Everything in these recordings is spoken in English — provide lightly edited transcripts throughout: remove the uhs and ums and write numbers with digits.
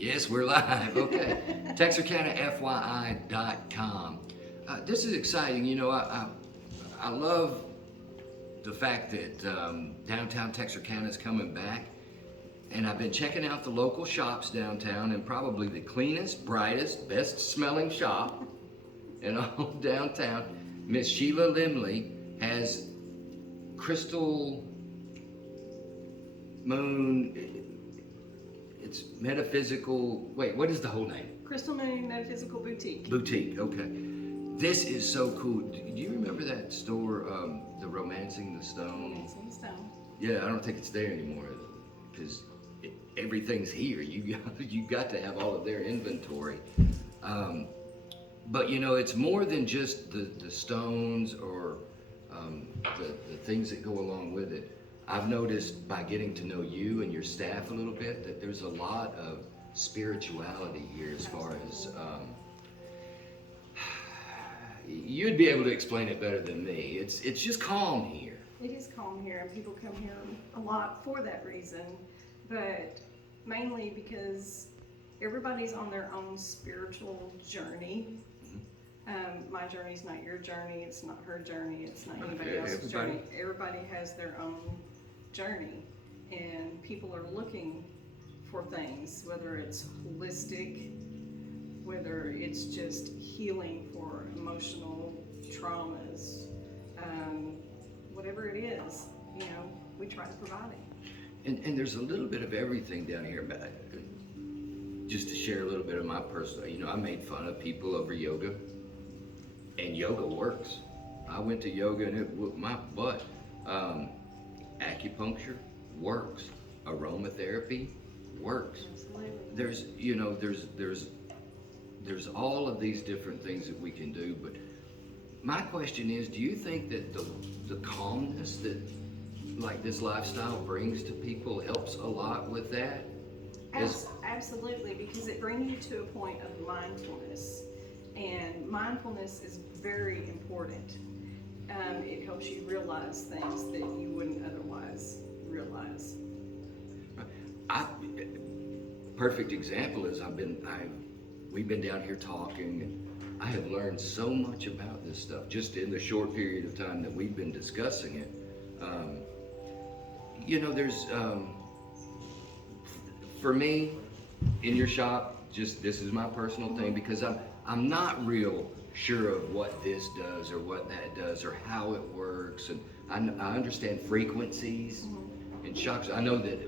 Yes, we're live. Okay. TexarkanaFYI.com. This is exciting. You know, I love the fact that downtown Texarkana is coming back. And I've been checking out the local shops downtown, and probably the cleanest, brightest, best smelling shop in all downtown, Miss Sheila Limley, has Crystal Moon. It's Metaphysical. Wait, what is the whole name? Crystal Moon Metaphysical Boutique. Boutique. Okay. This is so cool. Do you remember that store, the Romancing the Stone? Romancing the Stone. Yeah, I don't think it's there anymore because everything's here. You got to have all of their inventory. But you know, it's more than just the stones or the things that go along with it. I've noticed by getting to know you and your staff a little bit that there's a lot of spirituality here as far as you'd be able to explain it better than me. It's just calm here. It is calm here, and people come here a lot for that reason, but mainly because everybody's on their own spiritual journey. My journey's not your journey, it's not her journey, it's not anybody else's journey. Everybody has their own journey, and people are looking for things, whether it's holistic, whether it's just healing for emotional traumas, whatever it is, you know, we try to provide it. And there's a little bit of everything down here. But just to share a little bit of my personal, you know, I made fun of people over yoga, and yoga works. I went to yoga and it whooped my butt. Acupuncture works. Aromatherapy works. Absolutely. There's, you know, there's all of these different things that we can do. But my question is, do you think that the calmness that like this lifestyle brings to people helps a lot with that? Absolutely, because it brings you to a point of mindfulness, and mindfulness is very important. It helps you realize things that you wouldn't otherwise realize. Perfect example is we've been down here talking, and I have learned so much about this stuff just in the short period of time that we've been discussing it. You know, there's for me in your shop, just this is my personal thing, because I'm not real sure of what this does or what that does or how it works, and I understand frequencies and shocks. I know that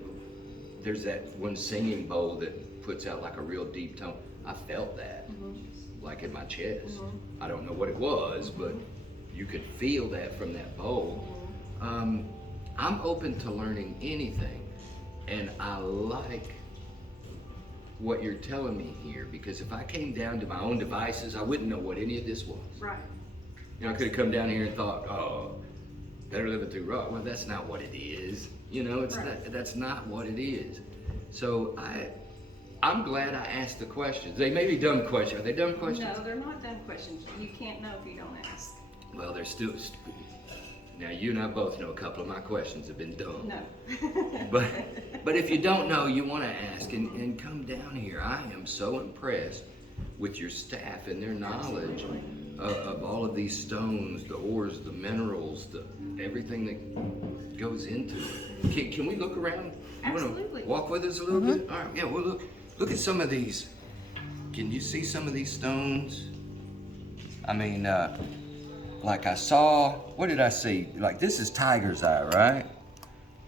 there's that one singing bowl that puts out like a real deep tone. I felt that like in my chest. I don't know what it was, but you could feel that from that bowl. I'm open to learning anything, and I like what you're telling me here, because if I came down to my own devices, I wouldn't know what any of this was. Right. You know, I could have come down here and thought, oh, better living through rock. Well, that's not what it is. You know, it's right. That's not what it is. So I'm glad I asked the questions. They may be dumb questions. Are they dumb questions? No, they're not dumb questions. You can't know if you don't ask. Well, they're still. Now, you and I both know a couple of my questions have been dumb. No. But if you don't know, you want to ask and come down here. I am so impressed with your staff and their knowledge of all of these stones, the ores, the minerals, everything that goes into it. Can we look around? Absolutely. Walk with us a little bit? All right, yeah, well, look at some of these. Can you see some of these stones? I mean, like I saw, what did I see? Like this is tiger's eye, right?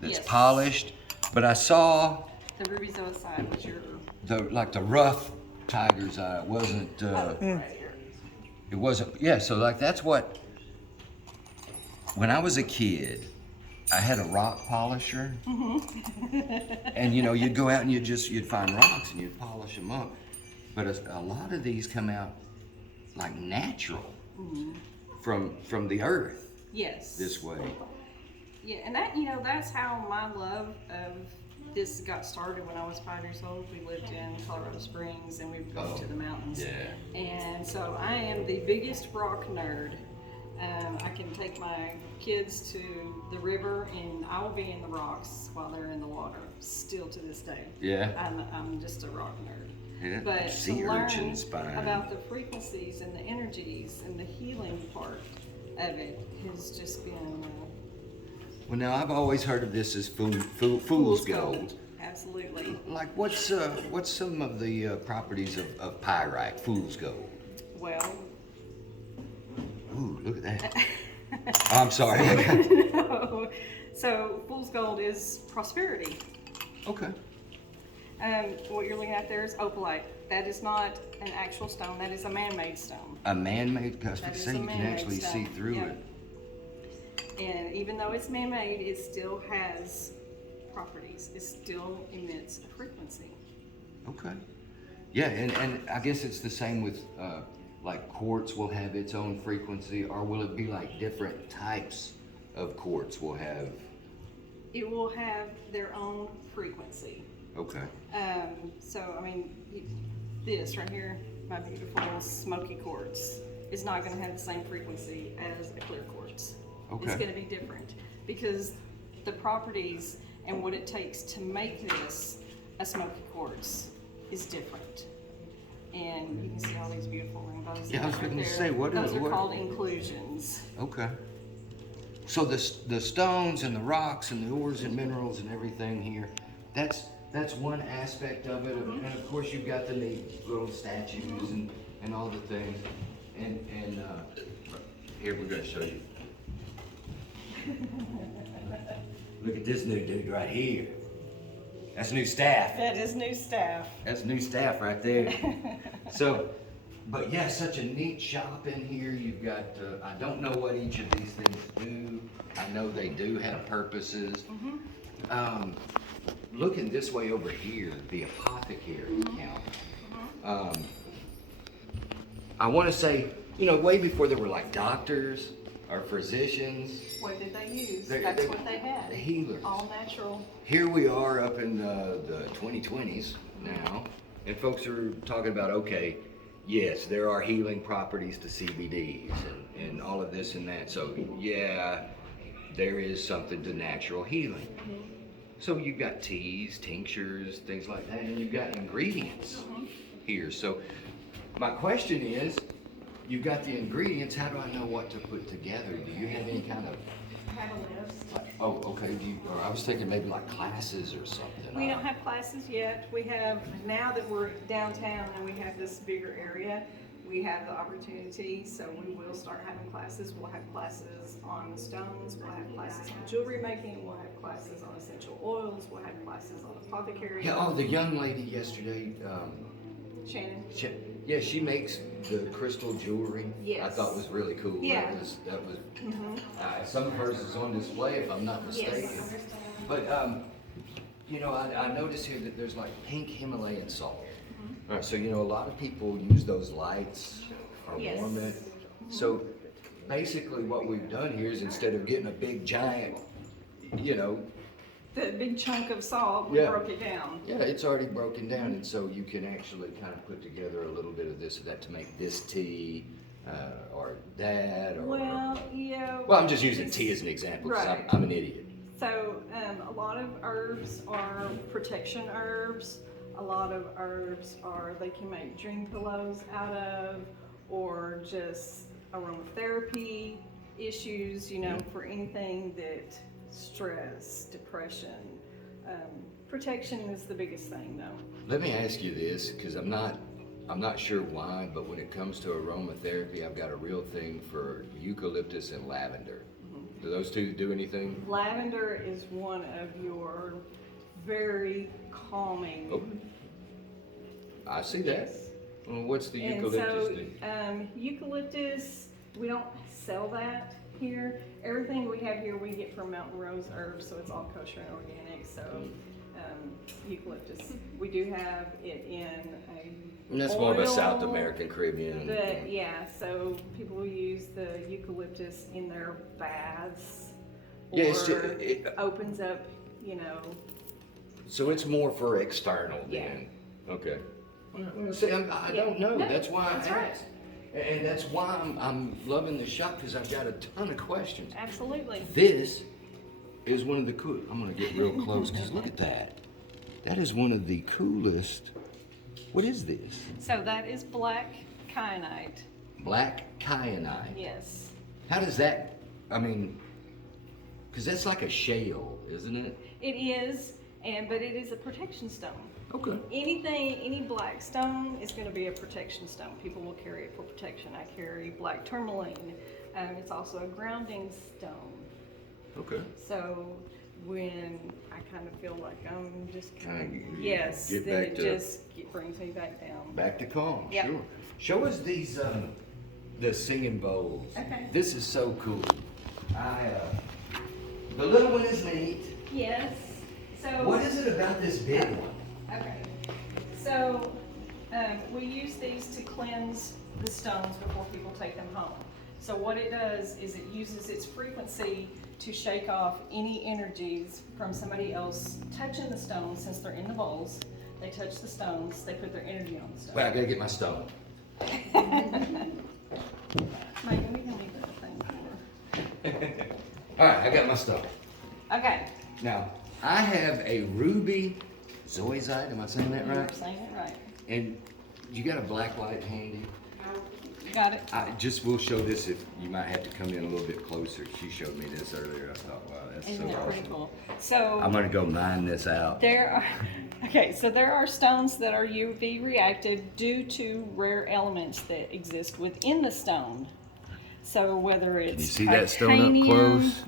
That's Yes. polished. But I saw The ruby zoisite was your... the rough tiger's eye. It wasn't, right here. it wasn't, yeah, so like that's what, when I was a kid, I had a rock polisher. And you know, you'd go out and you'd find rocks and you'd polish them up. But a lot of these come out like natural from the earth. Yes. This way. Yeah, and that, you know, that's how my love of this got started when I was 5 years old. We lived in Colorado Springs and we would go to the mountains. Yeah. And so I am the biggest rock nerd I can take my kids to the river and I will be in the rocks while they're in the water, still to this day. Yeah. I'm just a rock nerd. Yeah. But Sea to learn urchins fine. about the frequencies and the energies and the healing part of it has just been Well, now I've always heard of this as fool's gold. Absolutely. Like, what's some of the properties of pyrite, fool's gold? Well. Ooh, look at that. Oh, I'm sorry. No. So fool's gold is prosperity. Okay. What you're looking at there is opalite. That is not an actual stone. That is a man-made stone. A man-made, because That we is say a you can man-made actually stone. see through Yep. it. And even though it's man-made, it still has properties. It still emits a frequency. Okay. Yeah, and I guess it's the same with like quartz will have its own frequency, or will it be like different types of quartz will have? It will have their own frequency. Okay. So I mean, this right here, my beautiful Smoky Quartz, is not going to have the same frequency as a clear quartz. Okay. It's going to be different because the properties and what it takes to make this a Smoky Quartz is different. And you can see all these beautiful rainbows. Yeah, I was right going to there. say, Those are called inclusions. Okay. So the stones and the rocks and the ores and minerals and everything here, that's one aspect of it. Mm-hmm. And of course you've got the neat little statues and all the things. And here we're going to show you. Look at this new dude right here. That's new staff. That is new staff. That's new staff right there. So, but yeah, such a neat shop in here. You've got, I don't know what each of these things do. I know they do have purposes. Mm-hmm. Looking this way over here, the apothecary counter. I want to say, you know, way before there were like doctors or physicians. What did they use? They- That's they- what they had. The healers. All natural. Here we are up in the 2020s now, and folks are talking about, okay, yes, there are healing properties to CBDs and all of this and that. So yeah, there is something to natural healing. So you've got teas, tinctures, things like that, and you've got ingredients here. So my question is, you've got the ingredients, how do I know what to put together? Do you have any kind of... I have a list. Oh, okay. Or I was thinking maybe like classes or something. We don't have classes yet. We have, now that we're downtown and we have this bigger area, we have the opportunity, so we will start having classes. We'll have classes on stones, we'll have classes on jewelry making, we'll have classes on essential oils, we'll have classes on apothecary. Yeah, oh, the young lady yesterday, Shannon. she makes the crystal jewelry. Yes. I thought was really cool. Yeah. That was some of hers is on display if I'm not mistaken. Yes. But, you know, I noticed here that there's like pink Himalayan salt. All right, so, you know, a lot of people use those lights or Yes. warm it. So basically what we've done here is instead of getting a big giant, you know, The big chunk of salt, we Yeah. broke it down. yeah, it's already broken down, and so you can actually kind of put together a little bit of this or that to make this tea, or that, or... Well, yeah. Well, I'm just using tea as an example, because Right. I'm an idiot. So, a lot of herbs are protection herbs. A lot of herbs are, they can make dream pillows out of, or just aromatherapy issues, you know, for anything that stress, depression. Protection is the biggest thing though. Let me ask you this, because I'm not sure why, but when it comes to aromatherapy, I've got a real thing for eucalyptus and lavender. Do those two do anything? Lavender is one of your very calming. Oh, I see that. Yes. Well, what's the And eucalyptus so, do? eucalyptus, we don't sell that here. Everything we have here, we get from Mountain Rose Herbs, so it's all kosher and organic. So, eucalyptus, we do have it in a And that's more of a oil, South American, Caribbean. But yeah, so people will use the eucalyptus in their baths, or Yeah, it- opens up, you know. So it's more for external Yeah. then? Okay. Well, see, I don't know. No, That's why I that's right. asked. And that's why I'm loving the shop, because I've got a ton of questions. Absolutely. This is one of the cool. I'm gonna get real close because look at that. That is one of the coolest. What is this? So that is black kyanite. Black kyanite. Yes. How does that? I mean, because that's like a shale, isn't it? It is, but it is a protection stone. Okay. Any black stone is going to be a protection stone. People will carry it for protection. I carry black tourmaline. It's also a grounding stone. Okay. So when I kind of feel like I'm just Kinda yes, get then back it to- just brings me back down. Back to calm. Yep. Sure. Show us these the singing bowls. Okay. This is so cool. The little one is neat. Yes. So What is it about this big one? okay. So we use these to cleanse the stones before people take them home. So what it does is it uses its frequency to shake off any energies from somebody else touching the stones. Since they're in the bowls, they touch the stones, they put their energy on the stone. Well, I gotta get my stone. Mike, we can leave that thing for. All right, I got my stone. Okay, Now, I have a ruby zoisite. Am I saying that you're right? saying it right. And you got a black light handy? Got it? We'll show this if you might have to come in a little bit closer. She showed me this earlier. I thought, wow, that's Isn't so that pretty awesome. cool? So I'm gonna go mine this out. there are stones that are UV reactive due to rare elements that exist within the stone. So whether it's Can you see that stone up titanium, close?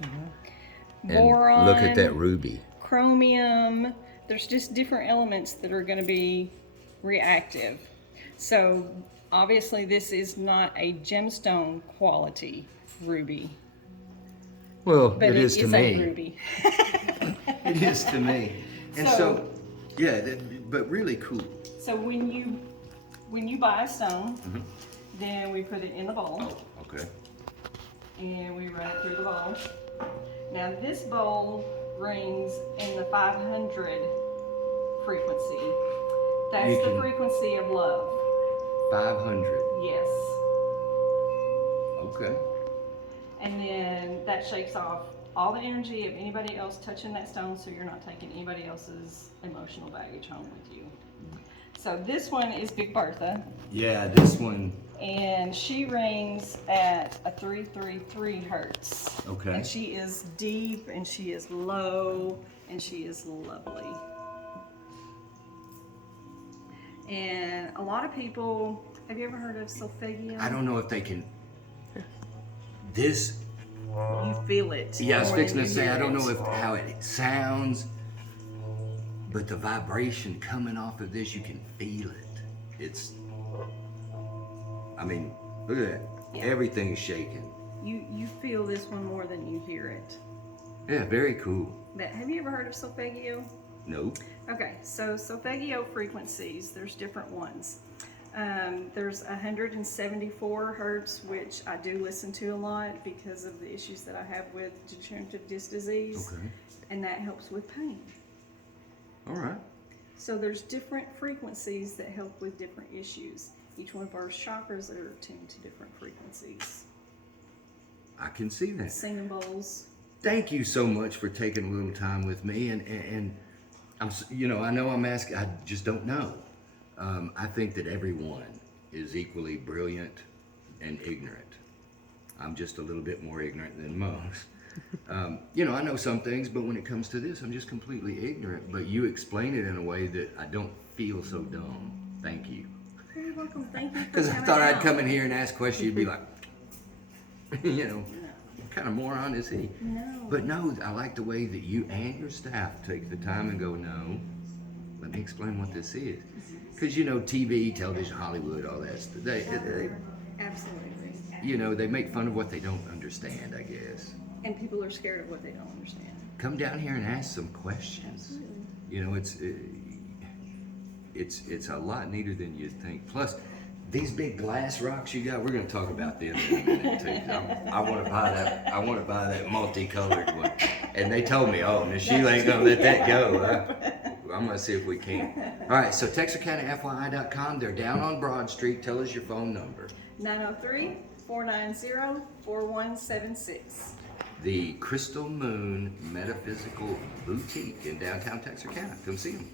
boron, And look at that ruby. chromium, there's just different elements that are going to be reactive. So obviously this is not a gemstone quality ruby, Well, but it is to a me. ruby. It is to me. And so, yeah, but really cool. So when you buy a stone, then we put it in the bowl. Oh, okay. And we run it through the bowl. Now this bowl rings in the 500 frequency. That's You the can- frequency of love. 500. Yes. Okay. And then that shakes off all the energy of anybody else touching that stone, so you're not taking anybody else's emotional baggage home with you. So this one is Big Bertha, Yeah, this one. and she rings at a 333 hertz. Okay. And she is deep, and she is low, and she is lovely. And a lot of people, have you ever heard of solfeggio? I don't know if they can. This. You feel it. Yeah, I was more fixing than to you say, hear I don't it. know how it sounds, but the vibration coming off of this, you can feel it. It's, I mean, look at that. Yeah. Everything is shaking. You feel this one more than you hear it. Yeah, very cool. But have you ever heard of solfeggio? Nope. Okay, so solfeggio frequencies, there's different ones. There's 174 hertz, which I do listen to a lot because of the issues that I have with degenerative disc disease, Okay. and that helps with pain. All right. So there's different frequencies that help with different issues. Each one of our chakras are tuned to different frequencies. I can see that. Singing bowls. Thank you so much for taking a little time with me, and I'm, I know I'm asking, I just don't know. I think that everyone is equally brilliant and ignorant. I'm just a little bit more ignorant than most. I know some things, but when it comes to this, I'm just completely ignorant. But you explain it in a way that I don't feel so dumb. Thank you. You're welcome. Thank you for Because I coming thought I'd out. come in here and ask questions, you'd be like, what kind of moron is he? No. But no, I like the way that you and your staff take the time and go, no, let me explain what this is. Because, TV, television, Hollywood, all that stuff, they, Absolutely. they make fun of what they don't understand, I guess. And people are scared of what they don't understand. Come down here and ask some questions. It's a lot neater than you'd think. Plus, these big glass rocks you got, we're going to talk about them in a minute too. I want to buy that. I want to buy that multicolored one. And they told me, oh, Miss Sheila ain't going to let that go. I'm going to see if we can. All right, so TexarkanaFYI.com. They're down on Broad Street. Tell us your phone number. 903-490-4176. The Crystal Moon Metaphysical Boutique in downtown Texarkana. Come see them.